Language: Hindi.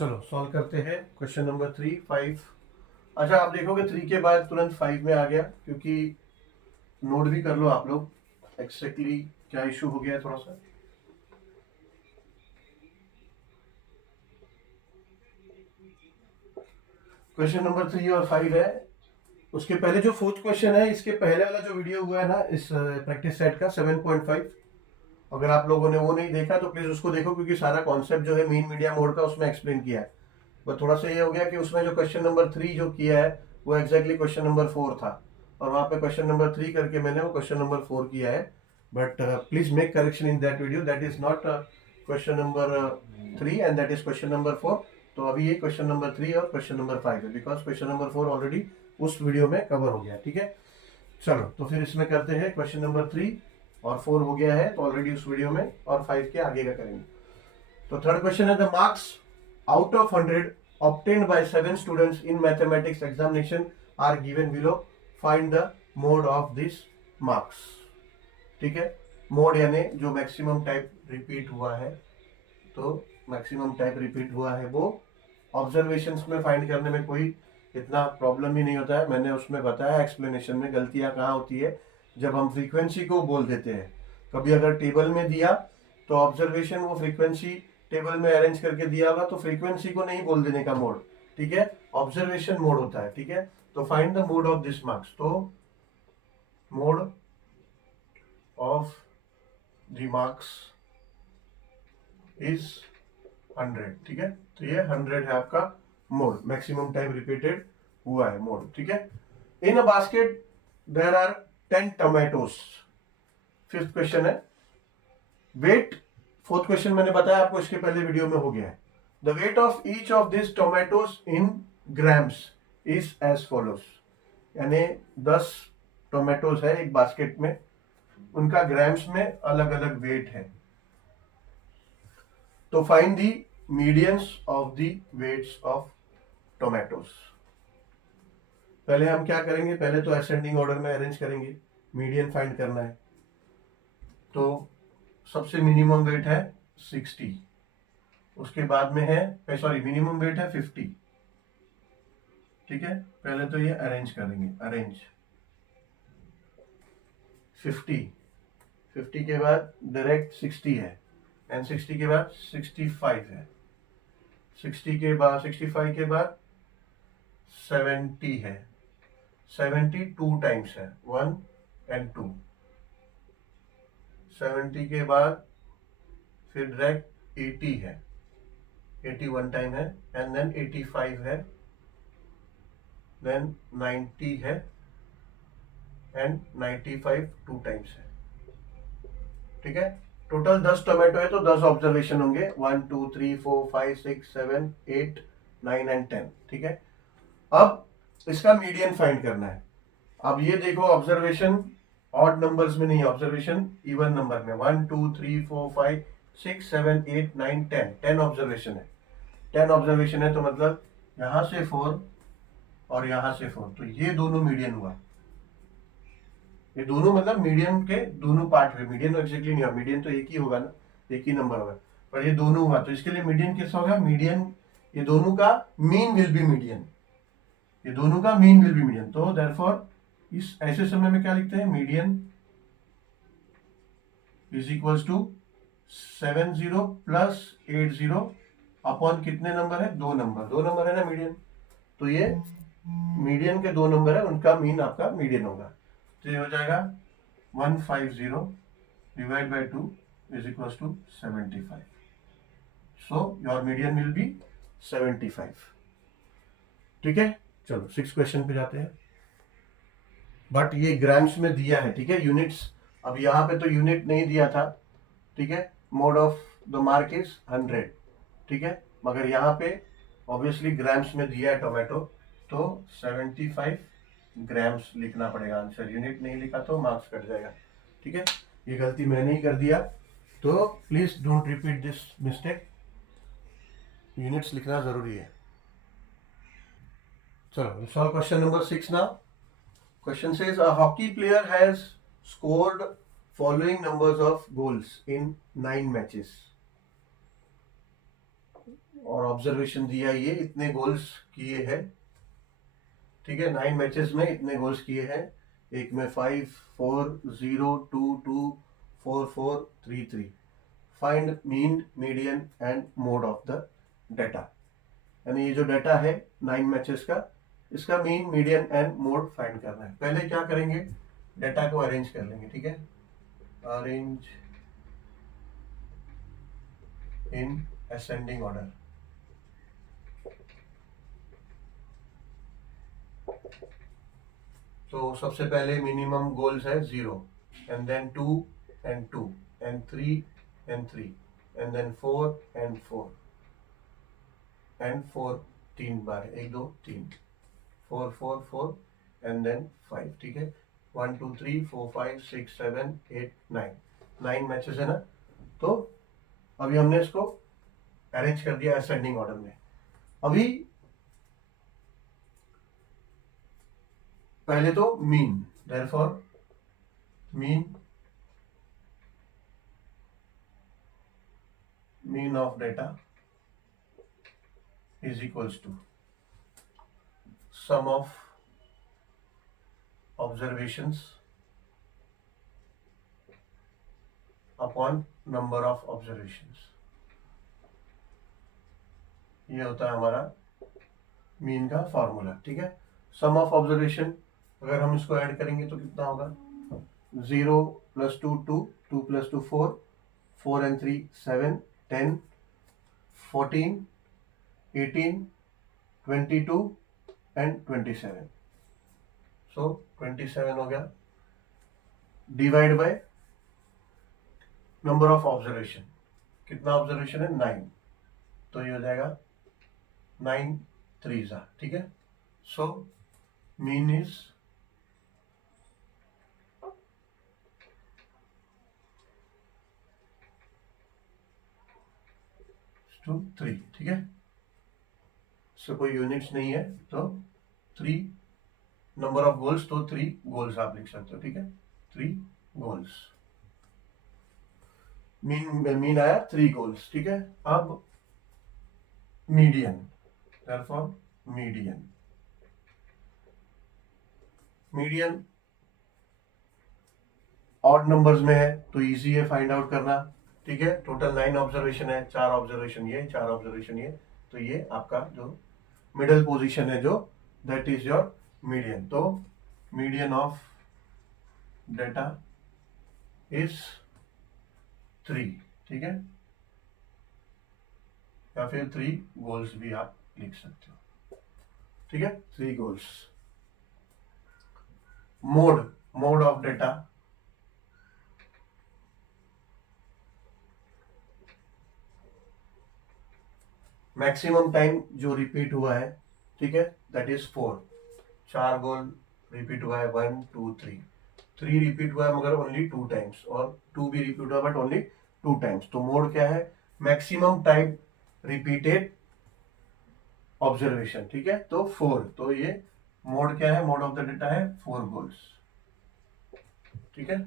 चलो सॉल्व करते हैं क्वेश्चन नंबर 3 5। अच्छा, आप देखोगे 3 के बाद तुरंत 5 में आ गया, क्योंकि नोट भी कर लो आप लोग एक्जैक्टली क्या इशू हो गया है थोड़ा सा। क्वेश्चन नंबर 3 और 5 है। उसके पहले जो फोर्थ क्वेश्चन है, इसके पहले वाला जो वीडियो हुआ है ना इस प्रैक्टिस सेट का 7.5, अगर आप लोगों ने वो नहीं देखा तो प्लीज उसको देखो, क्योंकि सारा कॉन्सेप्ट जो है मीन मीडिया मोड का उसमें एक्सप्लेन किया है। बट थोड़ा सा ये हो गया कि उसमें जो क्वेश्चन नंबर 3 जो किया है वो एग्जैक्टली क्वेश्चन नंबर 4 था, और वहां पे क्वेश्चन नंबर 3 करके मैंने वो क्वेश्चन नंबर 4 किया है। But please make correction in that video, that is not question number 3 and that is question number 4। तो अभी ये क्वेश्चन नंबर 3 और क्वेश्चन नंबर 5 है, बिकॉज क्वेश्चन नंबर 4 ऑलरेडी उस वीडियो में कवर हो गया। ठीक है, चलो तो फिर इसमें करते हैं क्वेश्चन नंबर 3 और 4 हो गया है तो ऑलरेडी उस वीडियो में, और 5 के आगे का करेंगे। तो थर्ड क्वेश्चन है, the marks out of 100 obtained by 7 students in mathematics examination are given below. Find the mode of this marks. ठीक है, मोड यानी जो मैक्सिमम टाइप रिपीट हुआ है, तो मैक्सिमम टाइप रिपीट हुआ है वो ऑब्जर्वेशंस में फाइंड करने में कोई इतना प्रॉब्लम ही नहीं होता है। मैंने उसमें बताया एक्सप्लेनेशन में गलतियां कहाँ होती है, जब हम फ्रीक्वेंसी को बोल देते हैं। कभी अगर टेबल में दिया तो ऑब्जर्वेशन वो फ्रीक्वेंसी टेबल में अरेंज करके दिया होगा, तो फ्रीक्वेंसी को नहीं बोल देने का मोड, ठीक है, ऑब्जर्वेशन मोड होता है। ठीक है, तो find the mode of this marks. तो mode of the marks is 100। ठीक है, तो ये 100 है आपका मोड, मैक्सिमम टाइम रिपीटेड हुआ है मोड। ठीक है, in a basket there are 10 tomatoes. Fifth question है, वेट, फोर्थ क्वेश्चन मैंने बताया आपको इसके पहले वीडियो में हो गया है। The weight of each of this tomatoes in grams is as follows. यानी 10 टोमेटोज है एक बास्केट में, उनका ग्राम्स में अलग अलग वेट है। तो find the medians of the weights of tomatoes. पहले हम क्या करेंगे, पहले तो असेंडिंग ऑर्डर में अरेंज करेंगे, मीडियन फाइंड करना है। तो सबसे मिनिमम वेट है 60, उसके बाद में है सॉरी मिनिमम वेट है 50। ठीक है, पहले तो ये अरेंज करेंगे, अरेंज 50 के बाद डायरेक्ट 60 है, एंड 60 के बाद 65 है, 60 के बाद 65 के बाद 70 है, 70 2 टाइम्स है, 1 एंड 2। 70 के बाद फिर डायरेक्ट 80 है, 80 1 टाइम है, एंड देन 85 है, देन 90 है, एंड 95 2 टाइम्स है। ठीक है, टोटल 10 टोमेटो है तो 10 ऑब्जर्वेशन होंगे, 1 2 3 4 5 6 7 8 9 एंड 10। ठीक है, अब इसका मीडियन फाइंड करना है। अब ये देखो ऑब्जर्वेशन ऑड नंबर्स में नहीं, ऑब्जर्वेशन इवन नंबर में, 1 2 3 4 5 6 7 8 9 10 10 ऑब्जर्वेशन है। 10 ऑब्जर्वेशन है तो मतलब यहां से 4 और यहां से 4, तो ये दोनों मीडियन हुआ। ये दोनों मतलब मीडियन के दोनों पार्ट हुए, मीडियन एक्जेक्टली नहीं हुआ, मीडियन तो एक ही होगा ना, एक ही नंबर होगा, पर ये दोनों हुआ तो इसके लिए मीडियन कैसा होगा, मीडियन ये दोनों का मीन विल बी मीडियन, ये दोनों का मीन विल बी मीडियन। तो देयरफॉर इस ऐसे समय में क्या लिखते हैं, median is equals to 70 plus 80 upon कितने नंबर है, 2 नंबर, 2 नंबर है ना मीडियन, तो ये मीडियन के 2 नंबर है, उनका मीन आपका मीडियन होगा। तो ये हो जाएगा 150 divide by 2 is equals to 75। So your median will be 75। ठीक है, चलो 6 क्वेश्चन पे जाते हैं। बट ये ग्राम्स में दिया है, ठीक है, यूनिट्स। अब यहाँ पे तो यूनिट नहीं दिया था, ठीक है, mode of the mark is 100। ठीक है, मगर यहाँ पे ऑब्वियसली ग्राम्स में दिया है टोमेटो, तो 75 ग्राम्स लिखना पड़ेगा आंसर, यूनिट नहीं लिखा तो मार्क्स कट जाएगा। ठीक है, ये गलती मैंने ही कर दिया, तो please don't repeat this mistake, units लिखना जरूरी है। चलो solve question number 6 now. Question says a hockey player has scored following numbers of goals in 9 matches. और ऑब्जर्वेशन दिया ये इतने गोल्स किए हैं, ठीक है। 9 मैचेस में इतने गोल्स किए हैं, एक में 5 4 0 2 2 4 4 3 3। Find mean median and mode of the data, यानी ये जो डाटा है 9 मैचेस का, इसका mean median and mode find करना है। पहले क्या करेंगे, डाटा को अरेंज कर लेंगे, ठीक है। Arrange in ascending order. तो सबसे पहले मिनिमम गोल्स है 0, and then 2 and 2 and 3 and 3 and then 4 and 4 and 4 3 बार, 1 2 3 4 4 4 एंड देन 5, ठीक है। 1 2 3 4 5 6 7 8 9 मैचेस है ना। तो अभी हमने इसको अरेंज कर दिया असेंडिंग ऑर्डर में। अभी पहले तो mean, therefore mean of data is equals to sum of observations upon number of observations. ये होता है हमारा मीन का फॉर्मूला, ठीक है। सम ऑफ ऑब्जर्वेशन अगर हम इसको ऐड करेंगे तो कितना होगा, 0 + 2 2 2 + 2 4 4 and 3 7 10 14 18 22 and 27। सो 27 हो गया, divide by number of observation. कितना ऑब्जर्वेशन है, 9, तो ये हो जाएगा 9 3 ठीक है। सो मीन इज 3, ठीक है। सो कोई यूनिट्स नहीं है तो 3 नंबर ऑफ गोल्स, तो 3 गोल्स आप लिख सकते हो, ठीक है। 3 गोल्स, मीन आया 3 गोल्स, ठीक है। अब median, therefore median odd numbers में है तो इजी है फाइंड आउट करना, ठीक है। टोटल 9 ऑब्जर्वेशन है, 4 ऑब्जर्वेशन ये, 4 ऑब्जर्वेशन ये, तो ये आपका जो मिडल पोजीशन है जो, दैट इज योर मीडियन। तो मीडियन ऑफ डेटा इज 3, ठीक है, या फिर 3 गोल्स भी आप लिख सकते हो, ठीक है। 3 goals. Mode of data, maximum time जो रिपीट हुआ है, ठीक है, दैट इज 4। 4 गोल रिपीट हुआ है, 1 2 3 रिपीट हुआ है मगर ओनली 2 टाइम्स, और 2 भी रिपीट हुआ बट ओनली 2 टाइम्स। तो मोड क्या है, मैक्सिमम टाइम रिपीटेड ऑब्जर्वेशन, ठीक है। तो 4, तो ये मोड क्या है, मोड ऑफ द डेटा है 4 गोल्स, ठीक है।